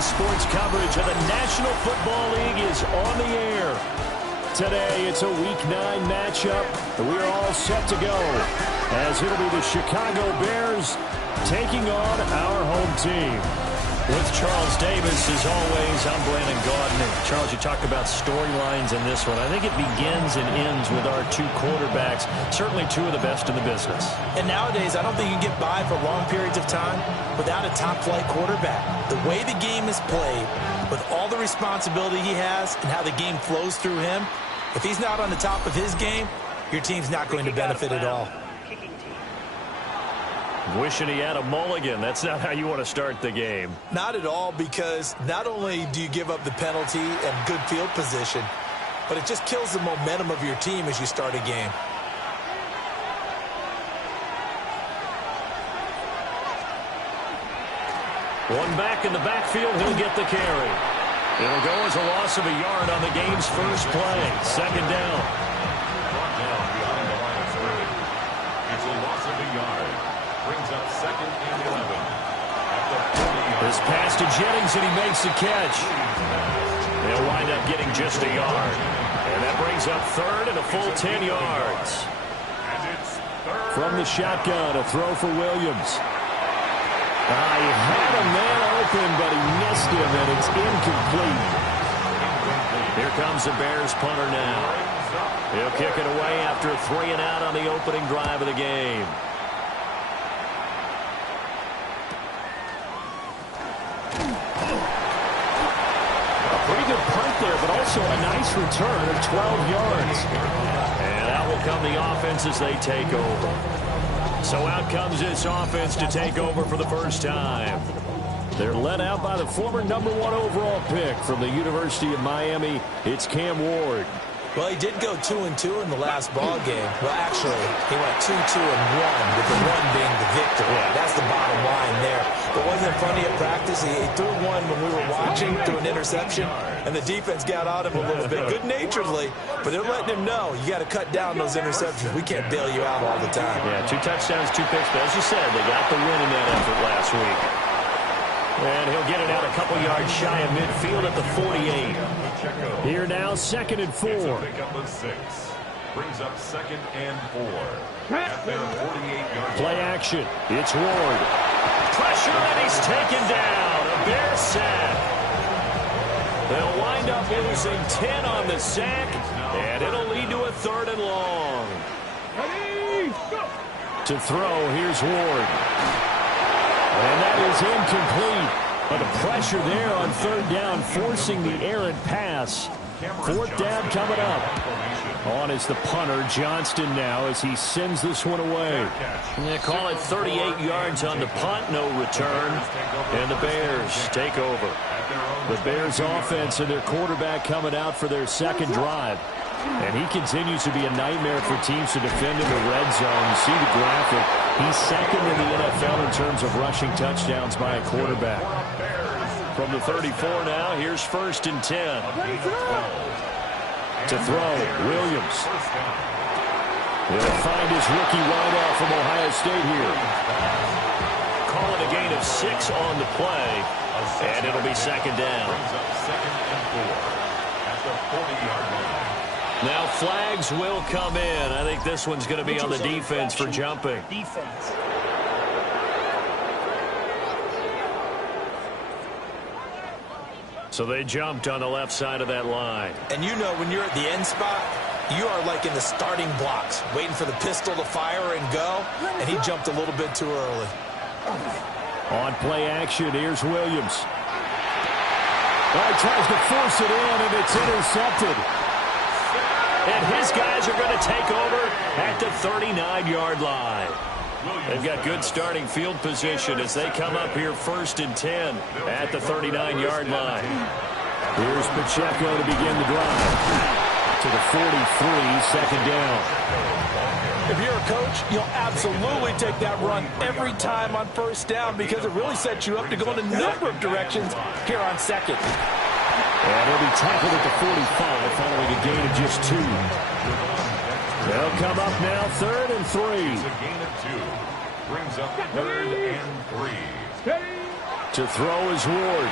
Sports coverage of the National Football League is on the air. Today, it's a Week 9 matchup, and we are all set to go, as it'll be the Chicago Bears taking on our home team. With Charles Davis, as always, I'm Brandon Gaudin. Charles, you talk about storylines in this one. I think it begins and ends with our two quarterbacks, certainly two of the best in the business. And nowadays, I don't think you can get by for long periods of time without a top-flight quarterback. The way the game is played, with all the responsibility he has and how the game flows through him, if he's not on the top of his game, your team's not going to benefit at all. Wishing he had a mulligan. That's not how you want to start the game. Not at all, because not only do you give up the penalty and good field position, but it just kills the momentum of your team as you start a game. One back in the backfield, he'll get the carry. It'll go as a loss of a yard on the game's first play. Second down. Brought down behind the line of scrimmage. It's a loss of a yard. Brings up second and 11. At the 40-yard. This pass to Jennings, and he makes the catch. They'll wind up getting just a yard. And that brings up third and a full 10 yards. And it's third. From the shotgun, a throw for Williams. He had a man open, but he missed him, and it's incomplete. Here comes the Bears punter now. He'll kick it away after a 3 and out on the opening drive of the game. A pretty good punt there, but also a nice return of 12 yards. And that will come the offense as they take over. So out comes this offense to take over for the first time. They're led out by the former #1 overall pick from the University of Miami. It's Cam Ward. Well, he did go 2-2 in the last ball game. Well, actually, he went 2-2-1, with the 1 being the victory. Yeah. That's the bottom line there. But wasn't funny at practice? He threw one when we were watching, threw an interception, and the defense got on him a little bit, good-naturedly. But they're letting him know, you got to cut down those interceptions. We can't bail you out all the time. Yeah, 2 touchdowns, 2 picks. But as you said, they got the win in that effort last week. And he'll get it out a couple yards shy of midfield at the 48. Here now, 2nd and 4. Pick up a 6. Brings up 2nd and 4. At their 48-yard. Play action. It's Ward. Pressure, and he's taken down. A Bear sack. They'll wind up losing 10 on the sack, and it'll lead to a 3rd and long. To throw, here's Ward. And that is incomplete. But the pressure there on 3rd down, forcing the errant pass. 4th down coming up. On is the punter, Johnston now, as he sends this one away. They call it 38 yards on the punt, no return. And the Bears take over. The Bears offense and their quarterback coming out for their 2nd drive. And he continues to be a nightmare for teams to defend in the red zone. You see the graphic. He's 2nd in the NFL in terms of rushing touchdowns by a quarterback. From the 34 now, here's 1st and 10. To throw, Williams. He'll find his rookie wideout from Ohio State here. Call it a gain of 6 on the play, and it'll be 2nd down. Brings up 2nd and 4. At the 40-yard line. Now flags will come in. I think this one's going to be on the defense for jumping. So they jumped on the left side of that line. And you know, when you're at the end spot, you are like in the starting blocks, waiting for the pistol to fire and go, and he jumped a little bit too early. On play action, here's Williams. He tries to force it in, and it's intercepted. And his guys are going to take over at the 39-yard line. They've got good starting field position as they come up here 1st and 10 at the 39-yard line. Here's Pacheco to begin the drive. To the 43, 2nd down. If you're a coach, you'll absolutely take that run every time on 1st down because it really sets you up to go in a number of directions here on 2nd. And he'll be tackled at the 45 following a gain of just 2. They'll come up now 3rd and 3. It's a gain of 2. Brings up 3rd and 3. To throw is Ward.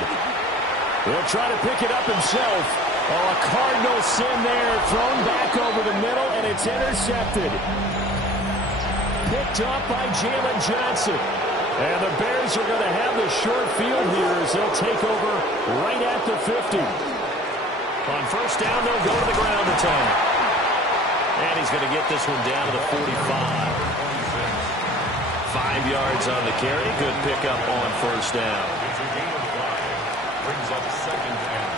He'll try to pick it up himself. Oh, a cardinal sin there. Thrown back over the middle, and it's intercepted. Picked up by Jalen Johnson. And the Bears are going to have the short field here as they'll take over right at the 50. On first down, they'll go to the ground attack. And he's going to get this one down to the 45. 5 yards on the carry. Good pickup on first down. It's a gain of 5. Brings up second and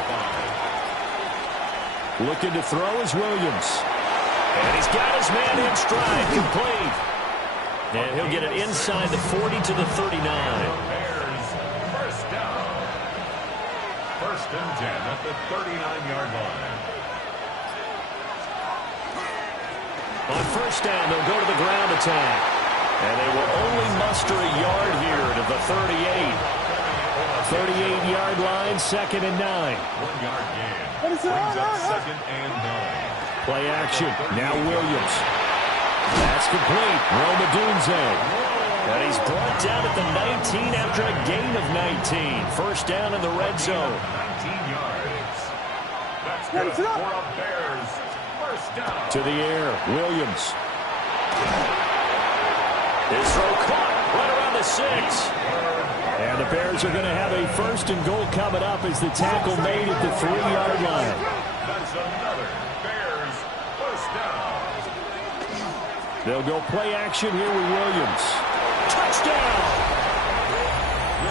5. Looking to throw is Williams. And he's got his man in stride. Complete. And he'll get it inside the 40 to the 39. Bears first down. First and 10 at the 39-yard line. On first down, they'll go to the ground attack. And they will only muster a yard here to the 38. 38-yard line, second and 9. 1 yard gain. Brings up second and 9. Play action. Now Williams. That's complete. Roma Dunze. And he's brought down at the 19 after a gain of 19. First down in the red zone. 19 yards. That's good for a Bears first down. To the air. Williams. His throw caught right around the 6. And the Bears are going to have a first and goal coming up as the tackle made at the 3-yard line. That's another Bears first down. They'll go play action here with Williams. Touchdown!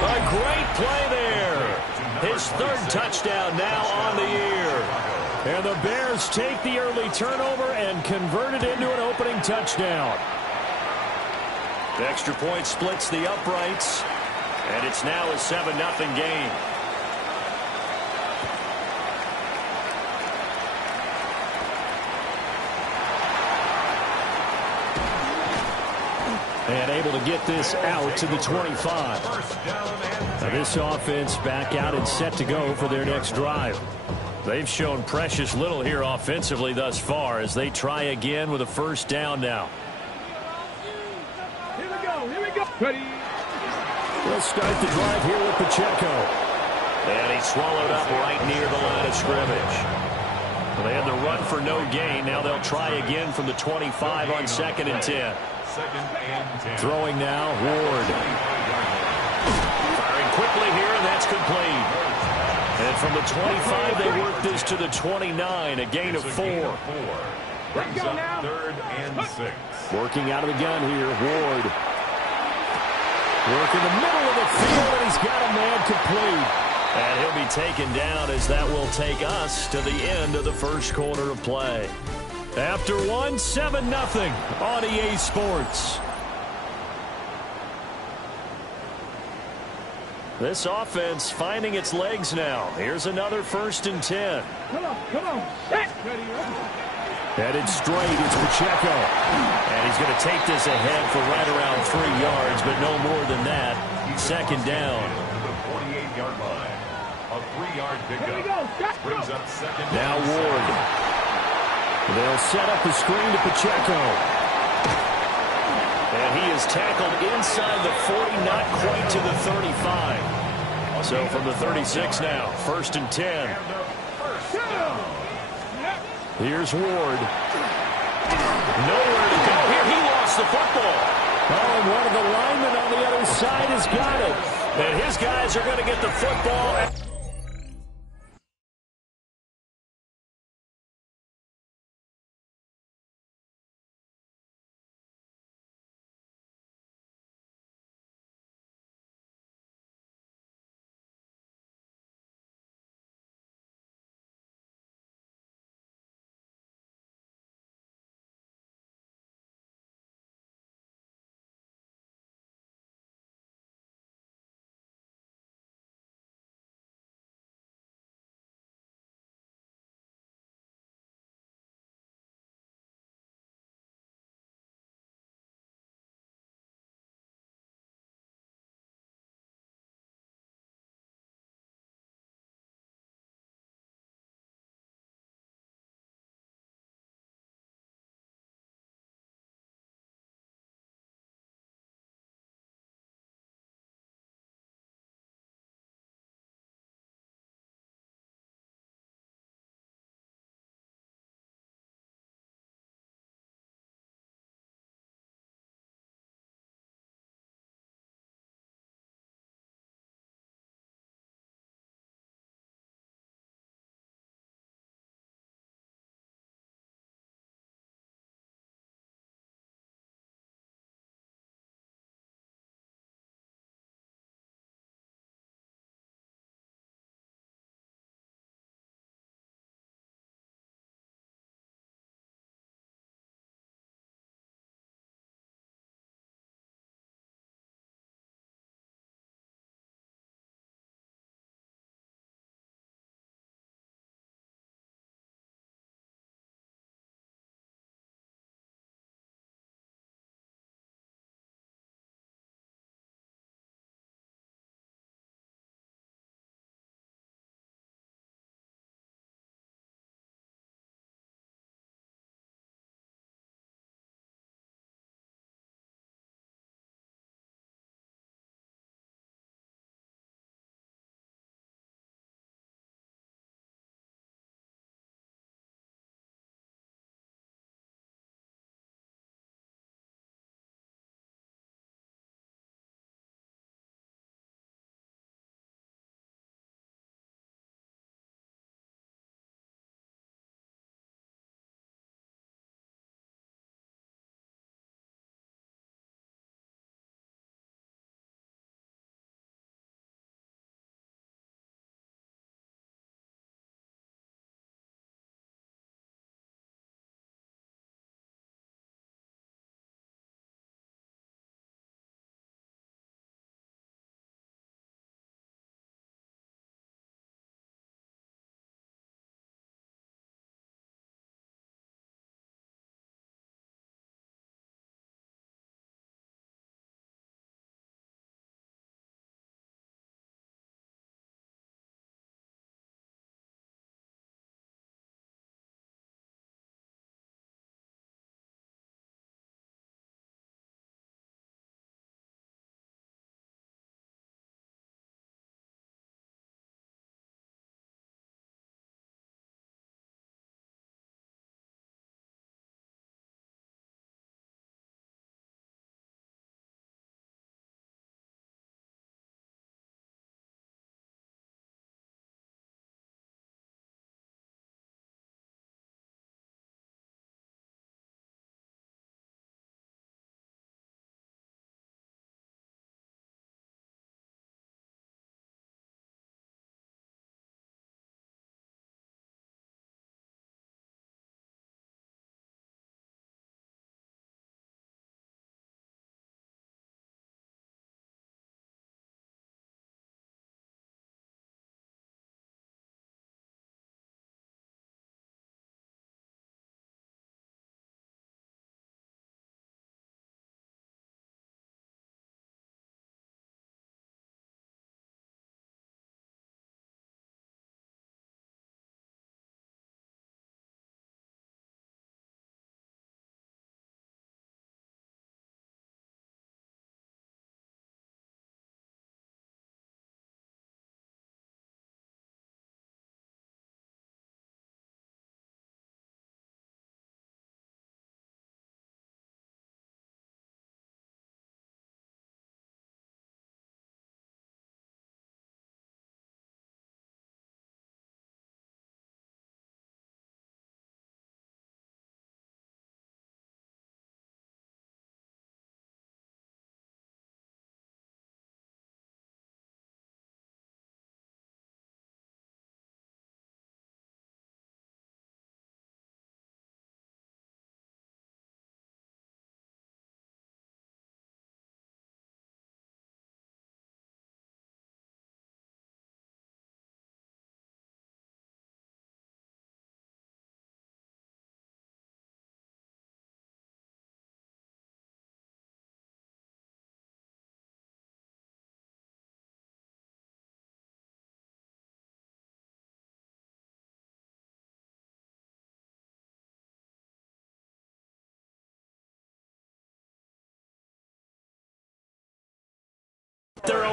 A great play there. His third touchdown now on the year. And the Bears take the early turnover and convert it into an opening touchdown. The extra point splits the uprights. And it's now a 7-0 game. And able to get this out to the 25. Now this offense back out and set to go for their next drive. They've shown precious little here offensively thus far as they try again with a first down now. Here we go. Ready. We'll start the drive here with Pacheco. And he swallowed up right near the line of scrimmage. Well, they had the run for no gain. Now they'll try again from the 25 on second and 10. Second and 10. Throwing now, Ward. Firing quickly here, and that's complete. And from the 25, they work this to the 29, a gain of 4. Brings up third and 6. Working out of the gun here, Ward. Work in the middle of the field, and he's got a man complete. And he'll be taken down as that will take us to the end of the first quarter of play. After 7-0 on EA Sports. This offense finding its legs now. Here's another first and 10. Come on. Headed straight, it's Pacheco. And he's going to take this ahead for right around 3 yards, but no more than that. Second down. To the 48-yard line. A 3-yard pickup. Brings up second. Now Ward. They'll set up the screen to Pacheco. And he is tackled inside the 40, not quite to the 35. So from the 36 now, first and 10. Here's Ward. Nowhere to go here. He lost the football. Oh, and one of the linemen on the other side has got it. And his guys are going to get the football.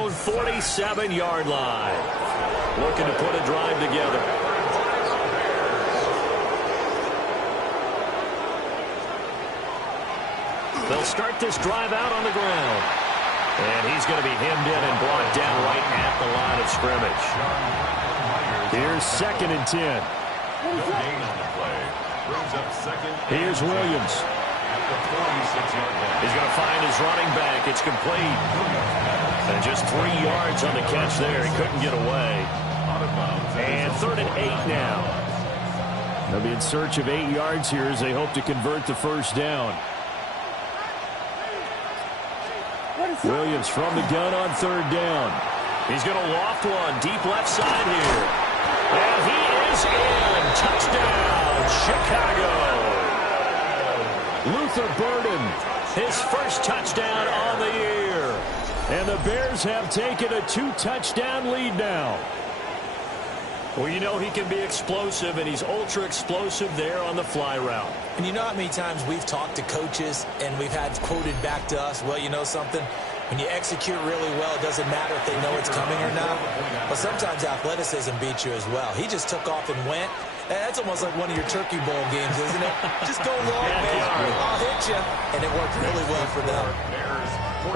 own 47-yard line. Looking to put a drive together. They'll start this drive out on the ground. And he's going to be hemmed in and brought down right at the line of scrimmage. Here's 2nd and 10. No gain on the play. Brings up 2nd. Here's Williams. At the 46-yard line. He's going to find his running back. It's complete. And just 3 yards on the catch there. He couldn't get away. Out of bounds. And 3rd and 8 now. They'll be in search of 8 yards here as they hope to convert the first down. Williams from the gun on 3rd down. He's going to loft one deep left side here. And he is in. Touchdown, Chicago. Luther Burden, his first touchdown on the year. And the Bears have taken a 2-touchdown lead now. Well, you know he can be explosive, and he's ultra-explosive there on the fly route. And you know how many times we've talked to coaches and we've had quoted back to us, well, you know something? When you execute really well, it doesn't matter if they know it's coming or not. But sometimes athleticism beats you as well. He just took off and went. That's almost like one of your Turkey Bowl games, isn't it? Just go long, man. I'll hit you. And it worked really well for them.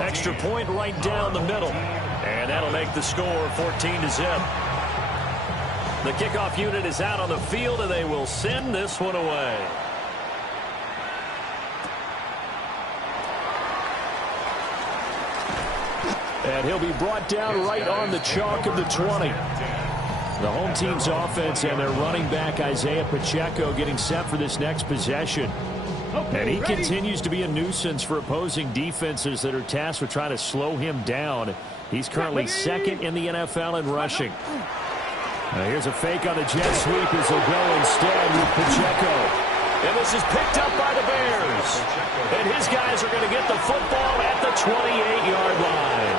Extra point right down the middle. And that'll make the score 14-0. The kickoff unit is out on the field, and they will send this one away. And he'll be brought down right on the chalk of the 20. The home team's offense and their running back, Isaiah Pacheco, getting set for this next possession. And he continues to be a nuisance for opposing defenses that are tasked with trying to slow him down. He's currently 2nd in the NFL in rushing. Now here's a fake on the jet sweep as he'll go instead with Pacheco. And this is picked up by the Bears. And his guys are going to get the football at the 28-yard line.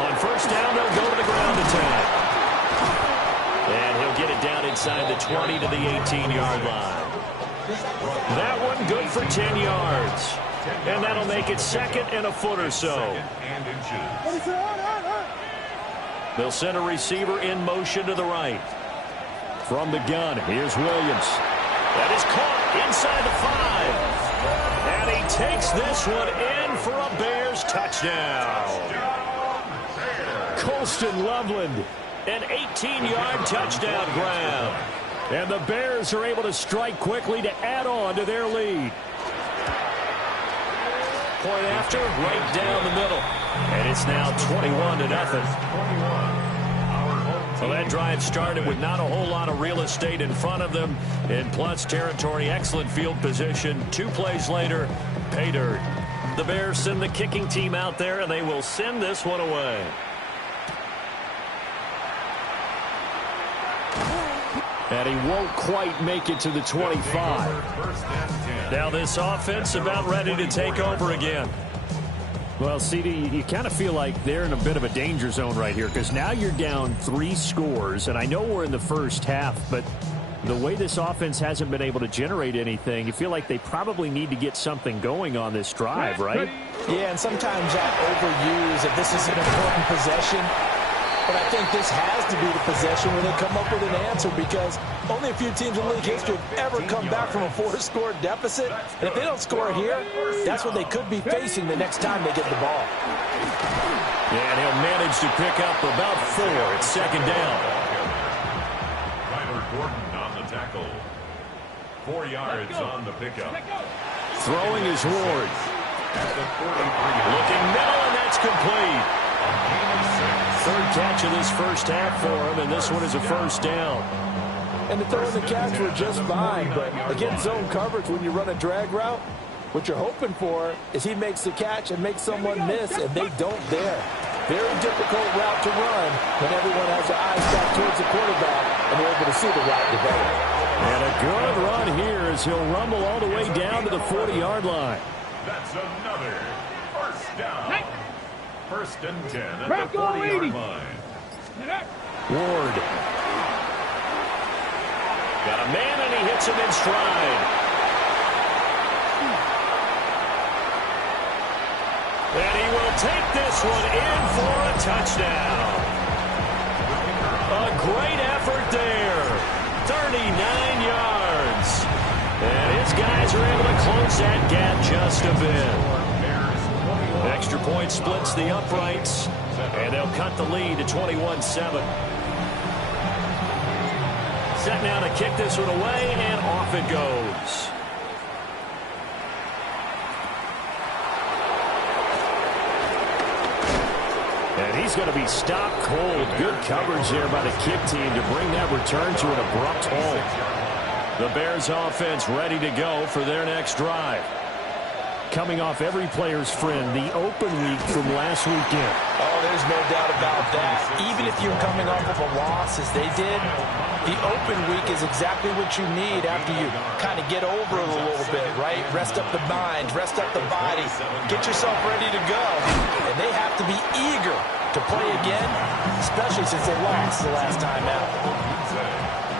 On first down, they'll go to the ground attack. And he'll get it down inside the 20 to the 18-yard line. That one good for 10 yards. And that'll make it 2nd and a foot or so. They'll send a receiver in motion to the right. From the gun, here's Williams. That is caught inside the 5. And he takes this one in for a Bears touchdown. Colston Loveland, an 18-yard touchdown grab. And the Bears are able to strike quickly to add on to their lead. Point after, right down the middle. And it's now 21-0. Well, that drive started with not a whole lot of real estate in front of them. In plus territory, excellent field position. 2 plays later, pay dirt. The Bears send the kicking team out there, and they will send this one away. And he won't quite make it to the 25. Now this offense about ready to take over again. Well, CD, you kind of feel like they're in a bit of a danger zone right here because now you're down 3 scores, and I know we're in the first half, but the way this offense hasn't been able to generate anything, you feel like they probably need to get something going on this drive, right? Yeah, and sometimes I overuse if this is an important possession. But I think this has to be the possession where they come up with an answer because only a few teams in league history have ever come back from a 4-score deficit. And if they don't score here, that's what they could be facing the next time they get the ball. Yeah, and he'll manage to pick up about 4 at 2nd down. Tyler Gordon on the tackle. 4 yards on the pickup. Throwing is Ward. Looking middle, and that's complete. 3rd catch of this first half for him, and this one is a first down. And the throw and the catch were just fine, but against zone coverage when you run a drag route, what you're hoping for is he makes the catch and makes someone miss, and they don't dare. Very difficult route to run when everyone has their eyes back towards the quarterback and they're able to see the route develop. And a good run here as he'll rumble all the way down to the 40-yard line. That's another first down. 1st and 10 at the 40-yard line. Ward. Got a man, and he hits him in stride. take this one in for a touchdown. A great effort there. 39 yards. And his guys are able to close that gap just a bit. Extra point splits the uprights, and they'll cut the lead to 21-7. Set now to kick this one away, and off it goes. And he's going to be stopped cold. Good coverage there by the kick team to bring that return to an abrupt halt. The Bears offense ready to go for their next drive. Coming off every player's friend, the open week from last weekend. Oh, there's no doubt about that. Even if you're coming off of a loss, as they did, the open week is exactly what you need after you kind of get over it a little bit, right? Rest up the mind, rest up the body, get yourself ready to go. And they have to be eager to play again, especially since they lost the last time out.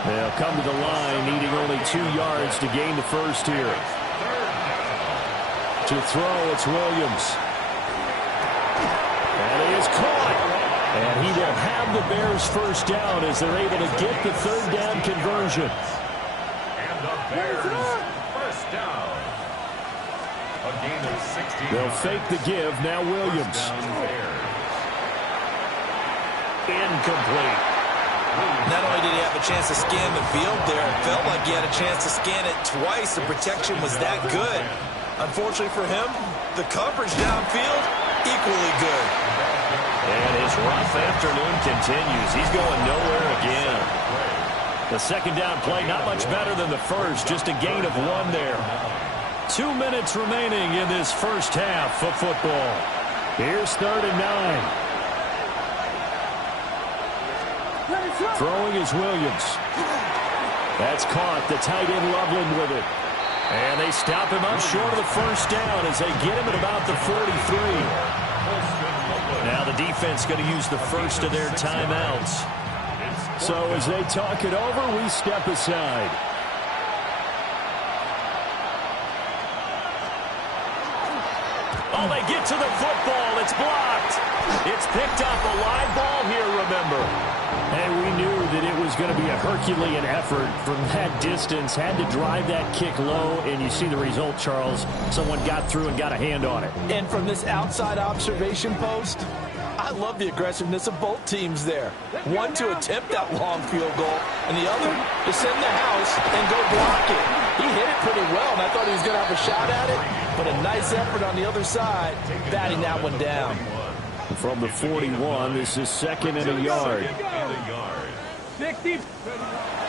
They'll come to the line, needing only 2 yards to gain the first here. To throw, it's Williams. And he is caught. And he will have the Bears first down as they're able to get the third down conversion. And the Bears first down. A gain of 16. They'll fake the give. Now Williams. Incomplete. Not only did he have a chance to scan the field there, it felt like he had a chance to scan it twice. The protection was that good. Unfortunately for him, the coverage downfield, equally good. And his rough afternoon continues. He's going nowhere again. The second down play, not much better than the first, just a gain of 1 there. 2 minutes remaining in this first half of football. Here's 3rd and 9. Throwing is Williams. That's caught. The tight end Loveland with it. And they stop him up short of the first down as they get him at about the 43. Now the defense going to use the first of their timeouts. So as they talk it over, we step aside. Oh, they get to the football. It's blocked. It's picked up. A live ball here, remember. And we knew that it was going to be a Herculean effort from that distance. Had to drive that kick low, and you see the result, Charles. Someone got through and got a hand on it. And from this outside observation post, I love the aggressiveness of both teams there. One to attempt that long field goal, and the other to send the house and go block it. He hit it pretty well, and I thought he was going to have a shot at it, but a nice effort on the other side, batting that one down. From the 41, this is 2nd and a yard.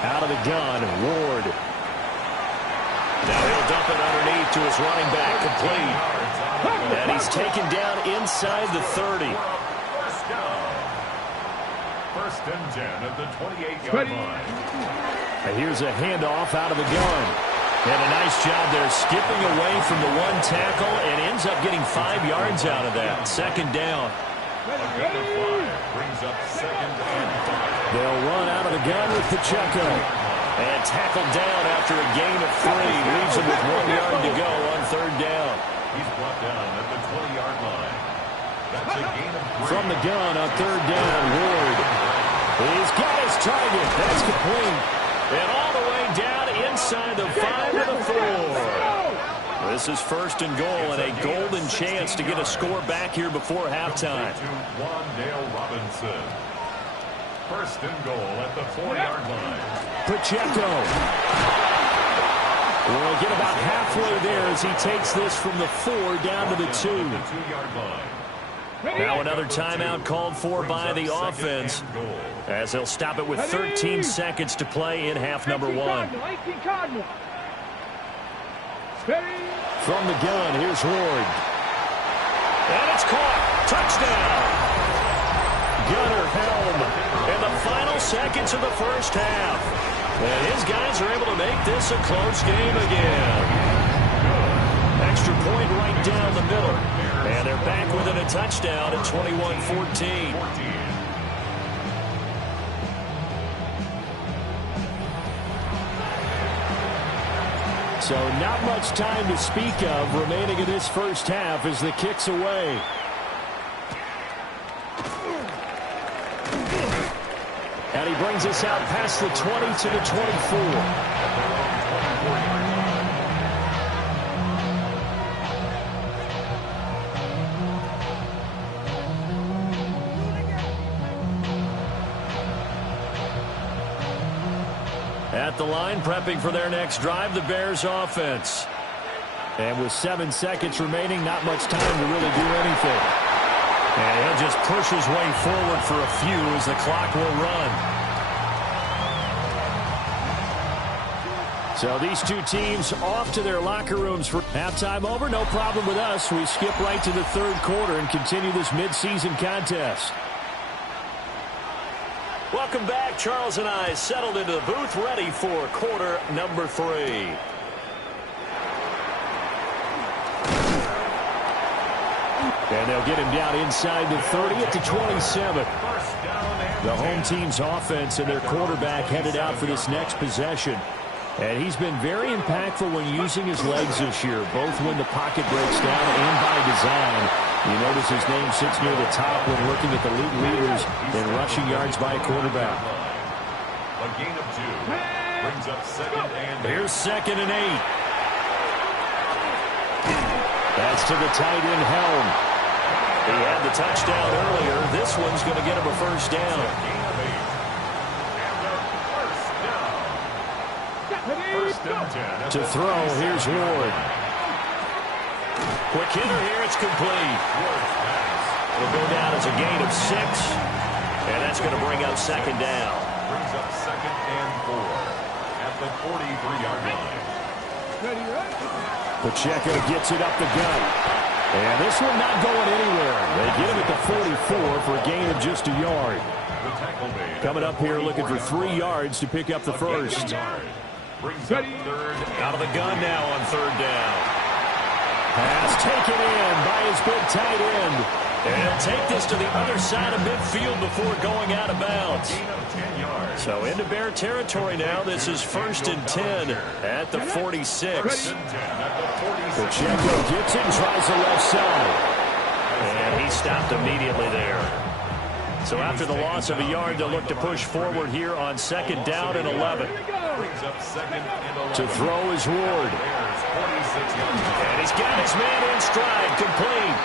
Out of the gun, Ward. Now he'll dump it underneath to his running back, complete. And he's taken down inside the 30. First down. 1st and 10 at the 28-yard line. And here's a handoff out of the gun. And a nice job there skipping away from the 1 tackle and ends up getting 5 yards out of that. 2nd down. A gain of 5 brings up 2nd and 5. They'll run out of the gun with Pacheco. And tackled down after a gain of 3. Leaves him with 1 yard to go on 3rd down. He's brought down at the 20-yard line. That's a gain of 3. From the gun on 3rd down, Ward. He's got his target. That's complete. And all the way down inside the 5 of the 4. This is 1st and goal and a golden chance to get a score back here before halftime. Wandale Robinson. 1st and goal at the 4-yard line. Pacheco. We'll get about halfway there as he takes this from the 4 down to the 2. 2-yard line. Now another timeout called for by the offense as they'll stop it with 13 seconds to play in half number 1. From the gun, here's Ward. And it's caught. Touchdown. Gunnar Helm in the final seconds of the first half. And his guys are able to make this a close game again. Extra point right down the middle. And they're back within a touchdown at 21-14. So not much time to speak of remaining in this first half as the kick's away. And he brings us out past the 20 to the 24. At the line, prepping for their next drive, the Bears offense. And with 7 seconds remaining, not much time to really do anything. And he'll just push his way forward for a few as the clock will run. So these two teams off to their locker rooms for halftime over. No problem with us. We skip right to the third quarter and continue this midseason contest. Welcome back. Charles and I settled into the booth, ready for quarter number 3. And they'll get him down inside the 30 at the 27. The home team's offense and their quarterback headed out for this next possession. And he's been very impactful when using his legs this year, both when the pocket breaks down and by design. You notice his name sits near the top when looking at the league leaders in rushing yards by a quarterback. A gain of 2 brings up second and 8. Here's 2nd and 8. That's to the tight end, Helm. He had the touchdown earlier. This one's going to get him a first down. To throw, here's Ward. Quick hitter here, it's complete. It'll go down as a gain of 6, and that's going to bring up 2nd down. Brings up 2nd and 4 at the 43-yard line. Pacheco gets it up the gut. And this one not going anywhere. They get him at the 44 for a gain of just a yard. Coming up here looking for 3 yards to pick up the first. Brings up 3rd. Out of the gun now on 3rd down. Pass taken in by his big tight end. And he'll take this to the other side of midfield before going out of bounds. So into Bear territory now. This is 1st and 10 at the 46. Pacheco gets it and tries the left side. And he stopped immediately there. So after the loss of a yard, they'll look to push forward here on 2nd down and 11. To throw is Ward. And he's got his man in stride, complete.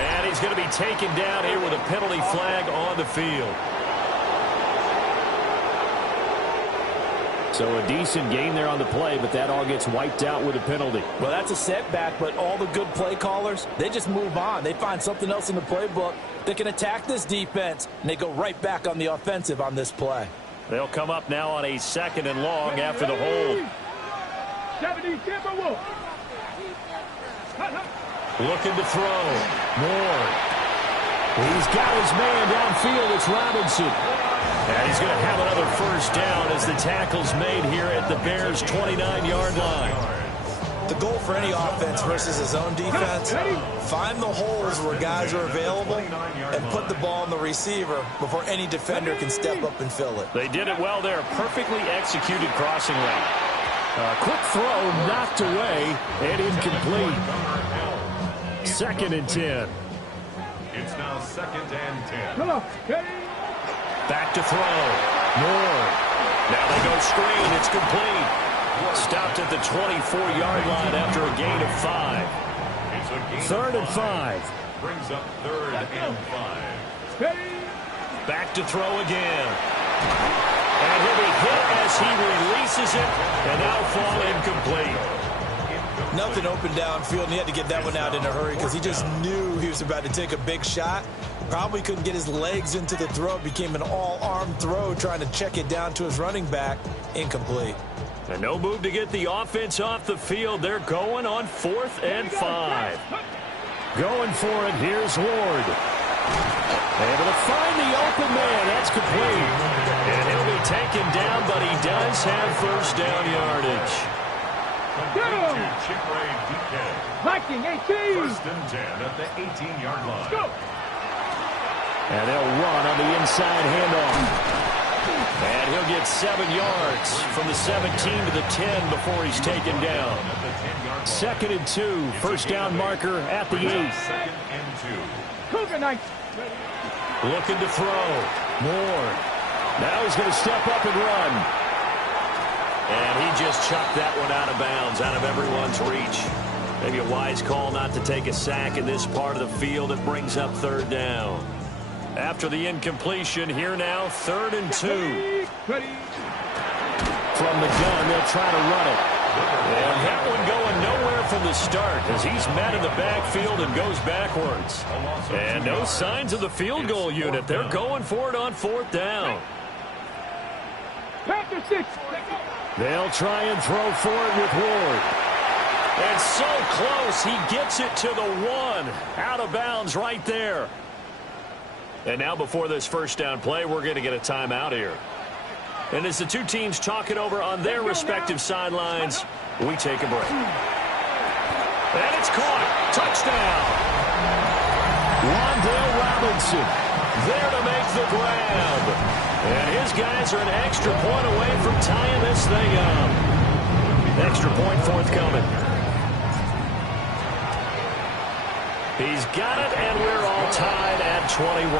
And he's going to be taken down here with a penalty flag on the field. So a decent gain there on the play, but that all gets wiped out with a penalty. Well, that's a setback, but all the good play callers, they just move on. They find something else in the playbook that can attack this defense, and they go right back on the offensive on this play. They'll come up now on a 2nd and long after the hold. Looking to throw. Moore. He's got his man downfield. It's Robinson. And he's going to have another first down as the tackle's made here at the Bears' 29-yard line. The goal for any offense versus his own defense, find the holes where guys are available and put the ball in the receiver before any defender can step up and fill it. They did it well there. Perfectly executed crossing route. Quick throw knocked away and incomplete. 2nd and 10. It's now 2nd and 10. Back to throw. Moore. Now they go screen. It's complete. Stopped at the 24-yard line after a gain of 5. 3rd and 5. Brings up 3rd and 5. Back to throw again. And he'll be hit as he releases it, and now fall incomplete. Nothing open downfield, and he had to get that one out in a hurry because he just knew he was about to take a big shot. Probably couldn't get his legs into the throw. It became an all-arm throw trying to check it down to his running back. Incomplete. And no move to get the offense off the field. They're going on 4th and 5. Going for it. Here's Ward. Able to find the open man. That's complete. And he'll be taken down, but he does have first down yardage. Viking 18. 1st and 10 at the 18-yard line. Go. And they'll run on the inside handoff. And he'll get 7 yards from the 17 to the 10 before he's taken down. 2nd and 2. First down marker at the 8. 2nd and 2. Looking to throw. Moore. Now he's going to step up and run. And he just chucked that one out of bounds, out of everyone's reach. Maybe a wise call not to take a sack in this part of the field. It brings up third down. After the incompletion, here now, 3rd and 2. From the gun, they'll try to run it. And that one going nowhere from the start as he's met in the backfield and goes backwards. And no signs of the field goal unit. They're going for it on 4th down. They'll try and throw for it with Ward. And so close, he gets it to the 1. Out of bounds right there. And now before this first down play, we're going to get a timeout here. And as the two teams talk it over on their respective sidelines, we take a break. And it's caught. Touchdown. Wan'Dale Robinson there to make the grab. And his guys are an extra point away from tying this thing up. Extra point forthcoming. He's got it, and we're all tied at 21.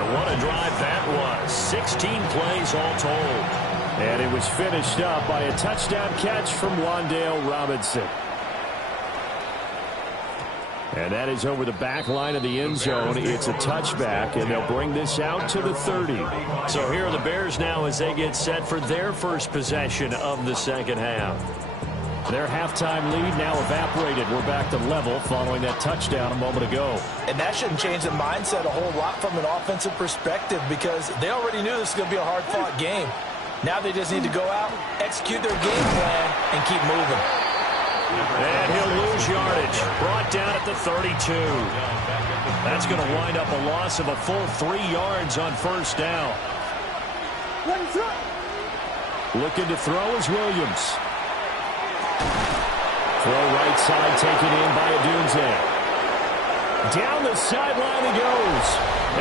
And what a drive that was. 16 plays all told. And it was finished up by a touchdown catch from Wan'Dale Robinson. And that is over the back line of the end zone. It's a touchback, and they'll bring this out to the 30. So here are the Bears now as they get set for their first possession of the second half. Their halftime lead now evaporated. We're back to level following that touchdown a moment ago. And that shouldn't change the mindset a whole lot from an offensive perspective because they already knew this was going to be a hard-fought game. Now they just need to go out, execute their game plan, and keep moving. And he'll lose yardage. Brought down at the 32. That's going to wind up a loss of a full 3 yards on first down. Looking to throw is Williams. Throw right side taken in by Odunze. Down the sideline he goes.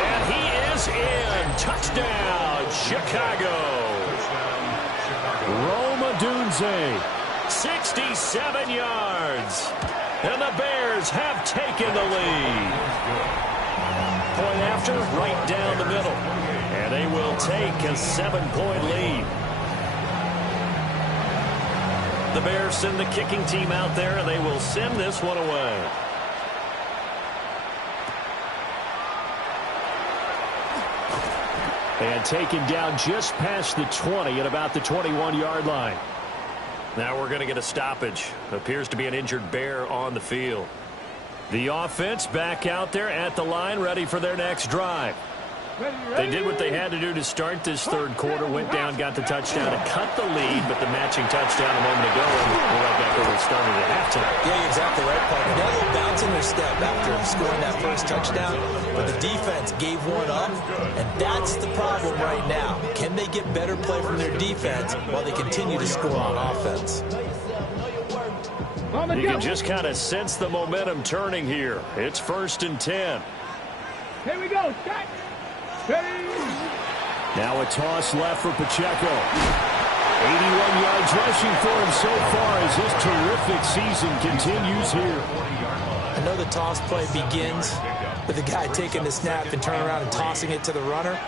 And he is in. Touchdown, Chicago. Rome Odunze. 67 yards. And the Bears have taken the lead. Point after, right down the middle. And they will take a 7-point lead. The Bears send the kicking team out there, and they will send this one away. And taken down just past the 20 at about the 21-yard line. Now we're going to get a stoppage. Appears to be an injured Bear on the field. The offense back out there at the line, ready for their next drive. They did what they had to do to start this third quarter. Went down, got the touchdown to cut the lead, but the matching touchdown a moment ago, and we're right back where we started at halftime. Yeah, you're exactly right, Parker. They had a little bounce in their step after scoring that first touchdown, but the defense gave one up, and that's the problem right now. Can they get better play from their defense while they continue to score on offense? You can just kind of sense the momentum turning here. It's 1st and 10. Here we go. Check. Now a toss left for Pacheco. 81 yards rushing for him so far as this terrific season continues here. I know the toss play begins with the guy taking the snap and turning around and tossing it to the runner.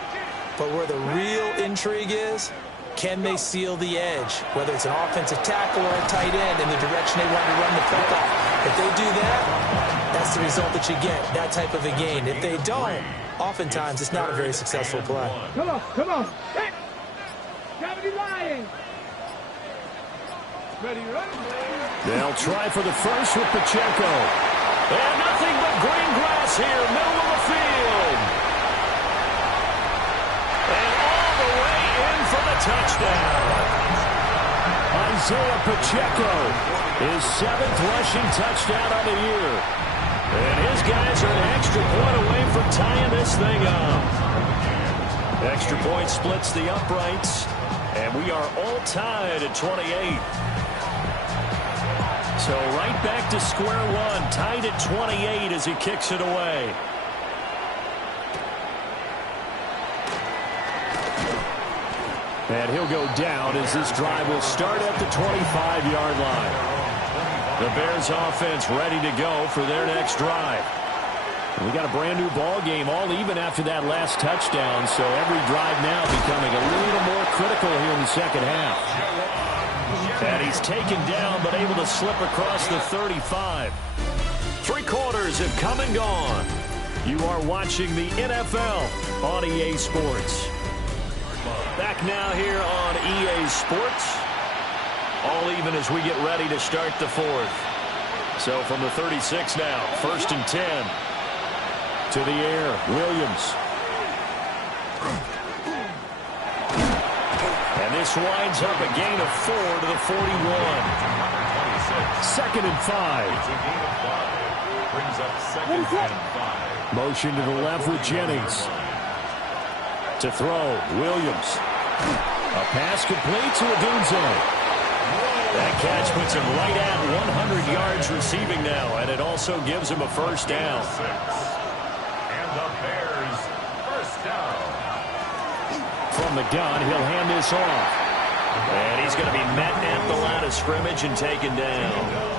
But where the real intrigue is, can they seal the edge? Whether it's an offensive tackle or a tight end in the direction they want to run the football. If they do that, that's the result that you get, that type of a gain. If they don't, oftentimes it's not a very successful play. Come on. Check. Gravity line. Ready. They'll try for the first with Pacheco. And nothing but green grass here, middle of the field. And all the way in for the touchdown. Isaiah Pacheco, his 7th rushing touchdown of the year. And his guys are an extra point away from tying this thing up. Extra point splits the uprights, and we are all tied at 28. So right back to square one, tied at 28 as he kicks it away. And he'll go down as this drive will start at the 25-yard line. The Bears offense ready to go for their next drive. We got a brand new ball game, all even after that last touchdown, so every drive now becoming a little more critical here in the second half. And he's taken down, but able to slip across the 35. 3 quarters have come and gone. You are watching the NFL on EA Sports. Back now here on EA Sports. All even as we get ready to start the 4th. So from the 36 now, 1st and 10. To the air, Williams. And this winds up a gain of 4 to the 41. 2nd and 5. It's a gain of 5. Brings up 2nd and 5. Motion to the left with Jennings. To throw, Williams. A pass complete to Odunze. That catch puts him right at 100 yards receiving now, and it also gives him a first down. The Bears first down. From the gun, he'll hand this off. And he's going to be met at the line of scrimmage and taken down.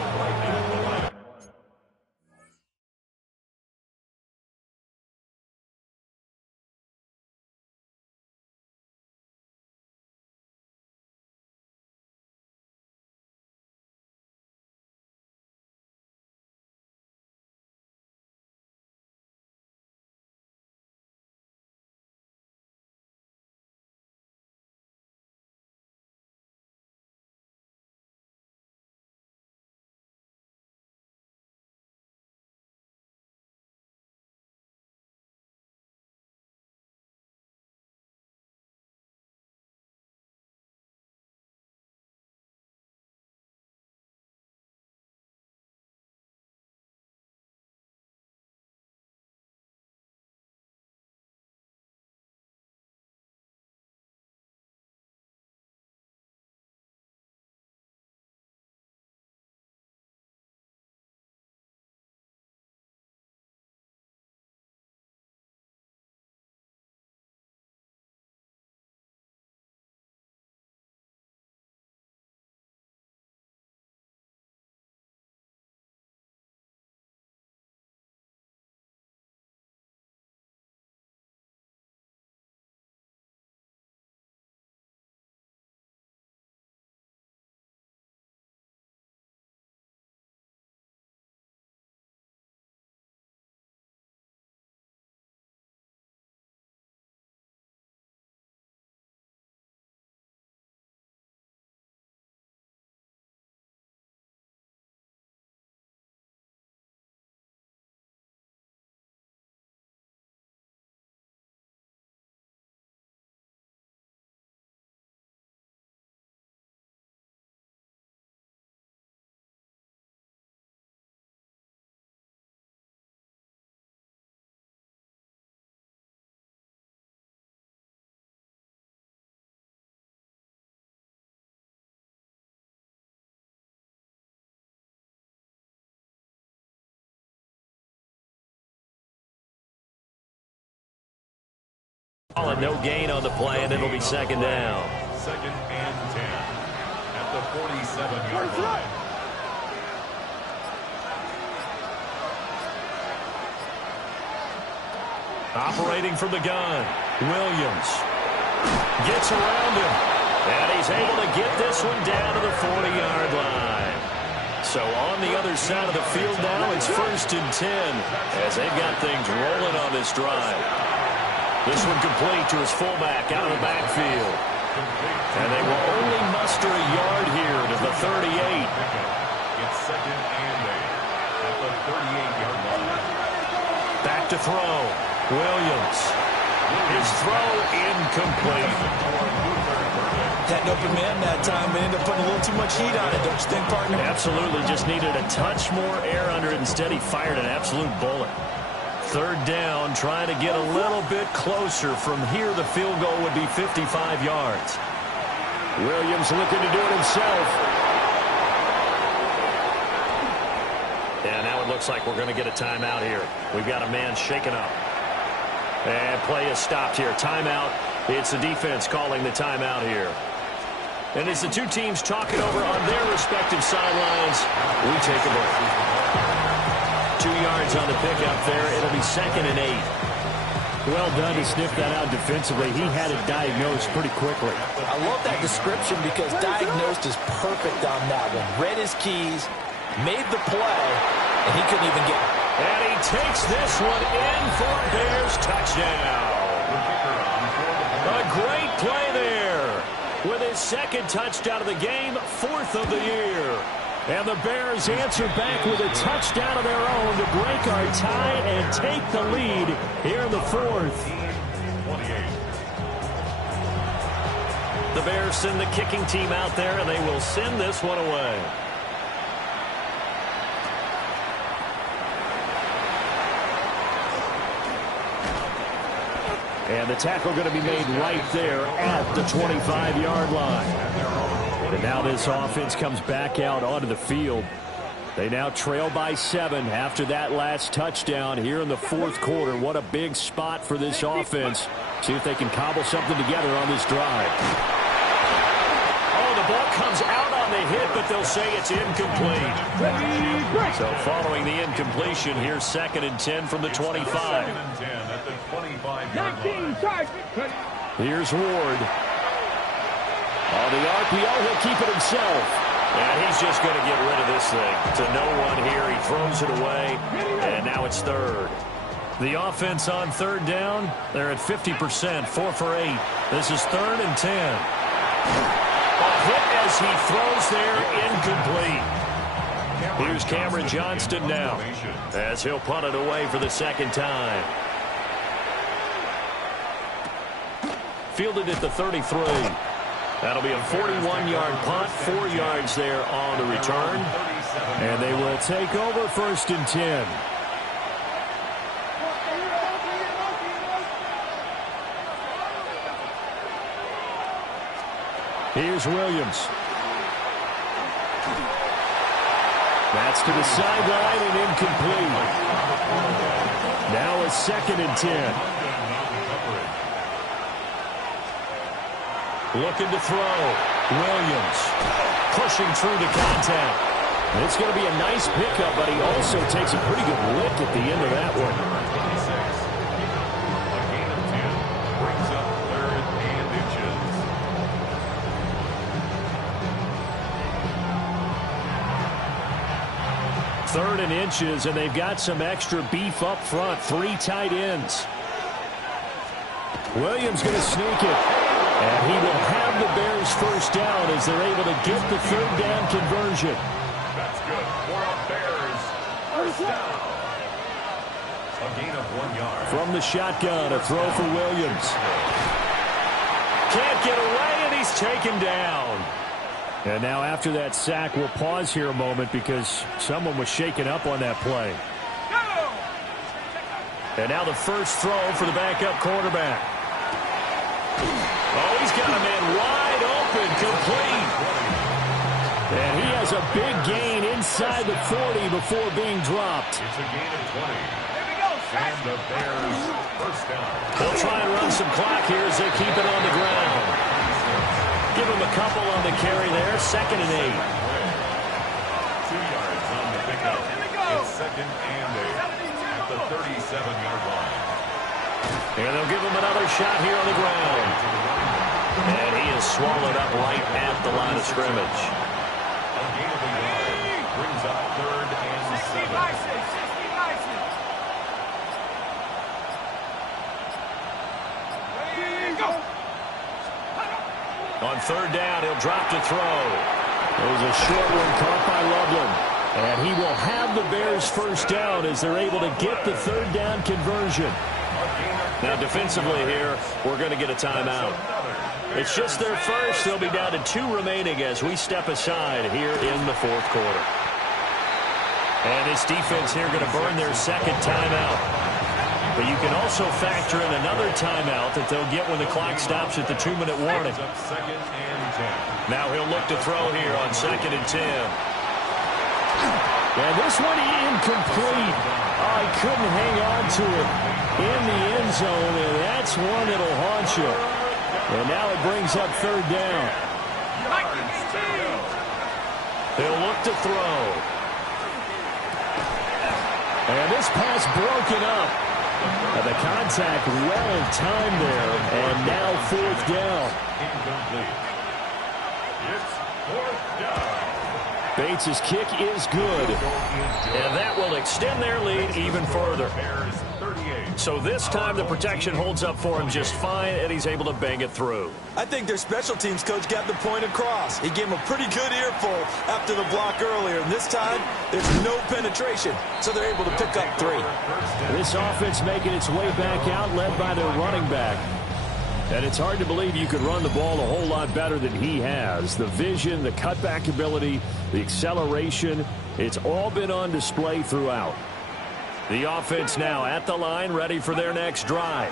No gain on the play, and it'll be 2nd down. 2nd and 10 at the 47-yard line. Operating from the gun, Williams gets around him, and he's able to get this one down to the 40-yard line. So on the other side of the field now, it's 1st and 10 as they've got things rolling on this drive. This one complete to his fullback out of the backfield. And they will only muster a yard here to the 38. It's 2nd and 8 at the 38-yard line. Back to throw. Williams. His throw incomplete. Had open man that time, but ended up putting a little too much heat on it, don't you think, partner? Absolutely. Just needed a touch more air under it. Instead, he fired an absolute bullet. 3rd down, trying to get a little bit closer. From here, the field goal would be 55 yards. Williams looking to do it himself. And now it looks like we're going to get a timeout here. We've got a man shaken up. And play is stopped here. Timeout. It's the defense calling the timeout here. And as the two teams talking over on their respective sidelines, we take a break. 2 yards on the pickup there. It'll be 2nd and 8. Well done to sniff that out defensively. He had it diagnosed pretty quickly. I love that description because diagnosed is perfect on that one. Read his keys, made the play, and he couldn't even get it. And he takes this one in for a Bears touchdown. A great play there. With his 2nd touchdown of the game, 4th of the year. And the Bears answer back with a touchdown of their own to break our tie and take the lead here in the 4th. The Bears send the kicking team out there, and they will send this one away. And the tackle going to be made right there at the 25-yard line. And now this offense comes back out onto the field. They now trail by 7 after that last touchdown here in the 4th quarter. What a big spot for this offense. See if they can cobble something together on this drive. Oh, the ball comes out on the hit, but they'll say it's incomplete. So following the incompletion, here's 2nd and 10 from the 25. 2nd and 10 at the 25-yard line. Here's Ward. On the RPO, he'll keep it himself. And he's just going to get rid of this thing. To no one here. He throws it away. And now it's 3rd. The offense on 3rd down, they're at 50%, 4 for 8. This is 3rd and 10. A hit as he throws there, incomplete. Here's Cameron Johnston now as he'll punt it away for the 2nd time. Fielded at the 33. That'll be a 41-yard punt, 4 yards there on the return. And they will take over 1st and 10. Here's Williams. That's to the sideline and incomplete. Now a 2nd and 10. Looking to throw. Williams pushing through the contact. It's going to be a nice pickup, but he also takes a pretty good lick at the end of that one. A gain of 10 brings up 3rd and inches. 3rd and inches, and they've got some extra beef up front. 3 tight ends. Williams going to sneak it. And he will have the Bears 1st down as they're able to get the 3rd down conversion. That's good for a Bears 1st down. A gain of 1 yard. From the shotgun, a throw for Williams. Can't get away, and he's taken down. And now after that sack, we'll pause here a moment because someone was shaken up on that play. And now the first throw for the backup quarterback. Oh, he's got a man wide open, complete. And he has a big gain inside the 40 before being dropped. It's a gain of 20. And the Bears 1st down. They'll try and run some clock here as they keep it on the ground. Give him a couple on the carry there, 2nd and 8. 2 yards on the pickup. It's 2nd and 8 at the 37-yard line. And they'll give him another shot here on the ground. And he is swallowed up right at the line of scrimmage. A gain of a yard brings up 3rd and 7. On 3rd down, he'll drop to throw. There's a short one caught by Loveland. And he will have the Bears 1st down as they're able to get the 3rd down conversion. Now defensively here, we're going to get a timeout. It's just their first. They'll be down to 2 remaining as we step aside here in the 4th quarter. And this defense here going to burn their 2nd timeout. But you can also factor in another timeout that they'll get when the clock stops at the 2-minute warning. Now he'll look to throw here on 2nd and 10. And this one incomplete. Oh, he couldn't hang on to it in the end zone, and that's one that'll haunt you. And now it brings up 3rd down. He'll look to throw. And this pass broken up. And the contact well timed there. And now fourth down. Incomplete. It's fourth down. Bates' kick is good. And that will extend their lead even further. Bears 38. So this time the protection holds up for him just fine, and he's able to bang it through. I think their special teams coach got the point across. He gave him a pretty good earful after the block earlier. And this time, there's no penetration, so they're able to pick up 3. This offense making its way back out, led by their running back. And it's hard to believe you could run the ball a whole lot better than he has. The vision, the cutback ability, the acceleration, it's all been on display throughout. The offense now at the line, ready for their next drive.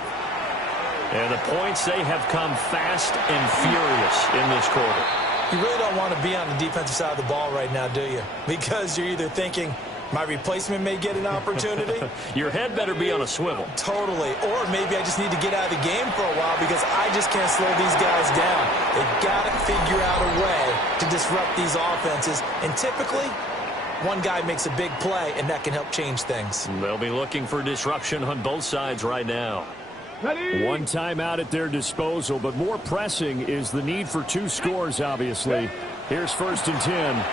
And the points, they have come fast and furious in this quarter. You really don't want to be on the defensive side of the ball right now, do you? Because you're either thinking, my replacement may get an opportunity. Your head better be on a swivel. Totally. Or maybe I just need to get out of the game for a while because I just can't slow these guys down. They've got to figure out a way to disrupt these offenses. And typically, one guy makes a big play, and that can help change things. They'll be looking for disruption on both sides right now. Ready? One timeout at their disposal, but more pressing is the need for 2 scores, obviously. Here's 1st and 10.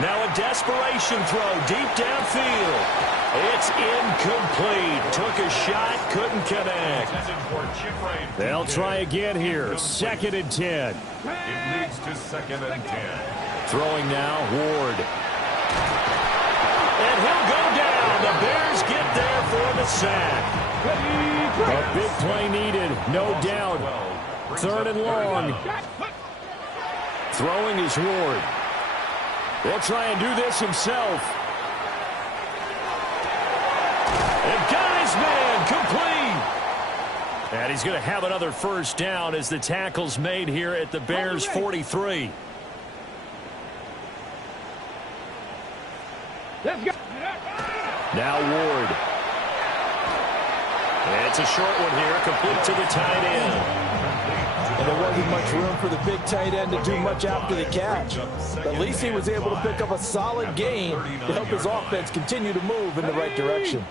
Now a desperation throw deep downfield. It's incomplete. Took a shot, couldn't connect. They'll try again here. 2nd and 10. It leads to 2nd and 10. Throwing now, Ward. And he'll go down. The Bears get there for the sack. A big play needed, no doubt. 3rd and long. Throwing is Ward. They'll try and do this himself. And got his man complete. And he's going to have another first down as the tackle's made here at the Bears 43. Let's go. Now Ward. It's a short one here, complete to the tight end. And there wasn't much room for the big tight end to do much after the catch. At least he was able to pick up a solid gain to help his offense continue to move in the right direction.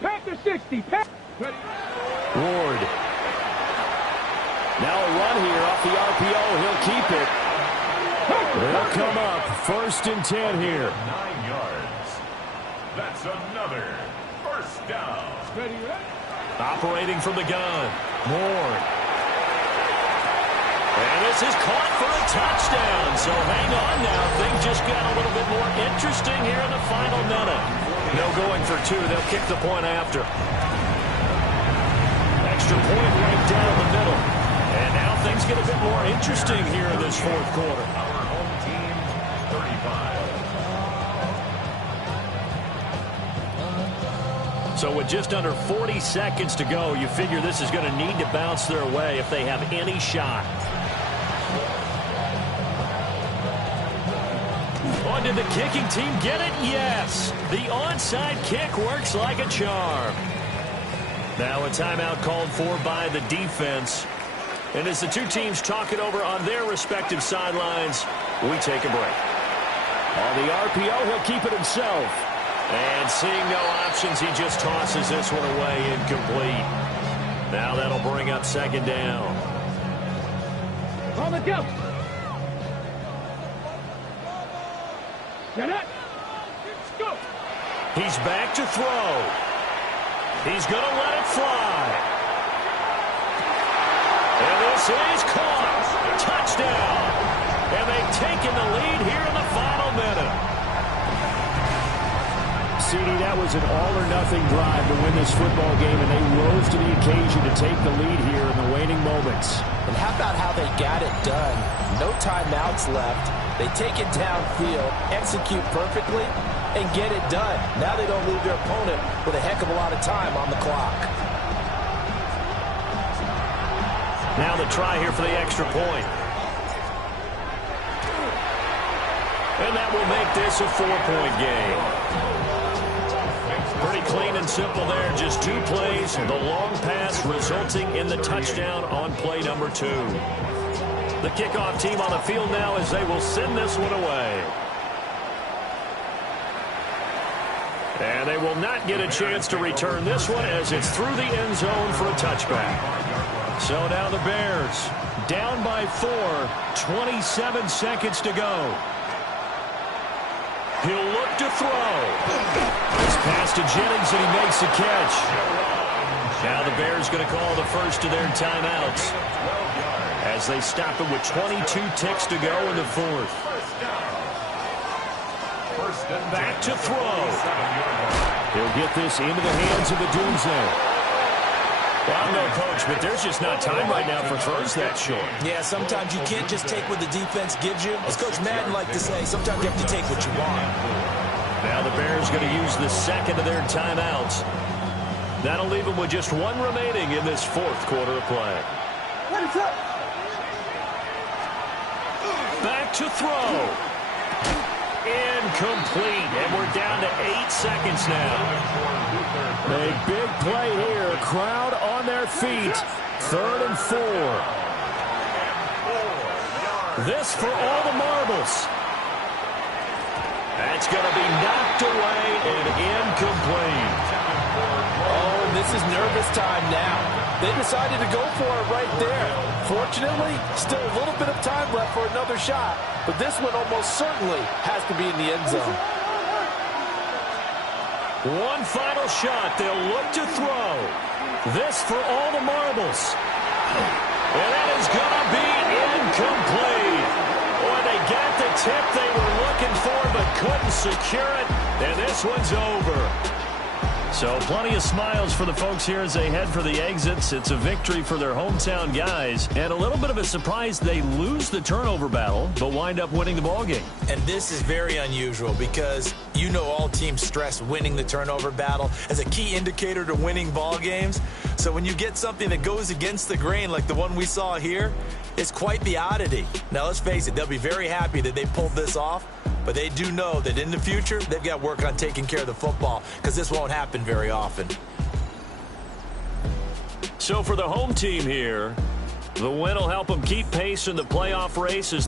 Panther 60. Ward. Now a run here off the RPO. He'll keep it. They'll come up. 1st and 10 here. 9 yards. That's another first down. Ready, Operating from the gun. Ward. And this is caught for a touchdown. So hang on now. Things just got a little bit more interesting here in the final minute. No going for 2. They'll kick the point after. Extra point right down the middle. And now things get a bit more interesting here in this 4th quarter. Our home team, 35. So with just under 40 seconds to go, you figure this is going to need to bounce their way if they have any shot. On did the kicking team get it? Yes. The onside kick works like a charm. Now a timeout called for by the defense. And as the 2 teams talk it over on their respective sidelines, we take a break. On the RPO, he'll keep it himself. And seeing no options, he just tosses this one away incomplete. Now that'll bring up 2nd down. On the go. Get it. Let's go. He's back to throw. He's going to let it fly. And this is caught. Touchdown. And they've taken the lead here in the final minute. CD, that was an all-or-nothing drive to win this football game, and they rose to the occasion to take the lead here in the waning moments. And how about how they got it done? No timeouts left. They take it downfield, execute perfectly, and get it done. Now they don't leave their opponent with a heck of a lot of time on the clock. Now the try here for the extra point. And that will make this a 4-point game. Pretty clean and simple there. Just 2 plays. The long pass resulting in the touchdown on play number 2. The kickoff team on the field now as they will send this one away. And they will not get a chance to return this one as it's through the end zone for a touchback. So now the Bears down by 4, 27 seconds to go. He'll look to throw. This pass to Jennings, and he makes the catch. Now the Bears going to call the first of their timeouts as they stop it with 22 ticks to go in the fourth. Back to throw. He'll get this into the hands of the Doomsday. Well, I know, Coach, but there's just not time right now for throws that short. Yeah, sometimes you can't just take what the defense gives you. As Coach Madden liked to say, sometimes you have to take what you want. Now the Bears going to use the second of their timeouts. That'll leave them with just one remaining in this fourth quarter of play. Back to throw. Incomplete, and we're down to 8 seconds now. A big play here. Crowd on their feet. 3rd and 4. This for all the marbles. That's going to be knocked away and incomplete. Oh, this is nervous time now. They decided to go for it right there. Fortunately, still a little bit of time left for another shot, but this one almost certainly has to be in the end zone. One final shot. They'll look to throw. This for all the marbles. And that is going to be incomplete. Boy, they got the tip they were looking for but couldn't secure it. And this one's over. So plenty of smiles for the folks here as they head for the exits. It's a victory for their hometown guys. And a little bit of a surprise, they lose the turnover battle, but wind up winning the ballgame. And this is very unusual because you know all teams stress winning the turnover battle as a key indicator to winning ball games. So when you get something that goes against the grain like the one we saw here, it's quite the oddity. Now, let's face it, they'll be very happy that they pulled this off, but they do know that in the future, they've got work on taking care of the football because this won't happen very often. So for the home team here, the win will help them keep pace in the playoff race as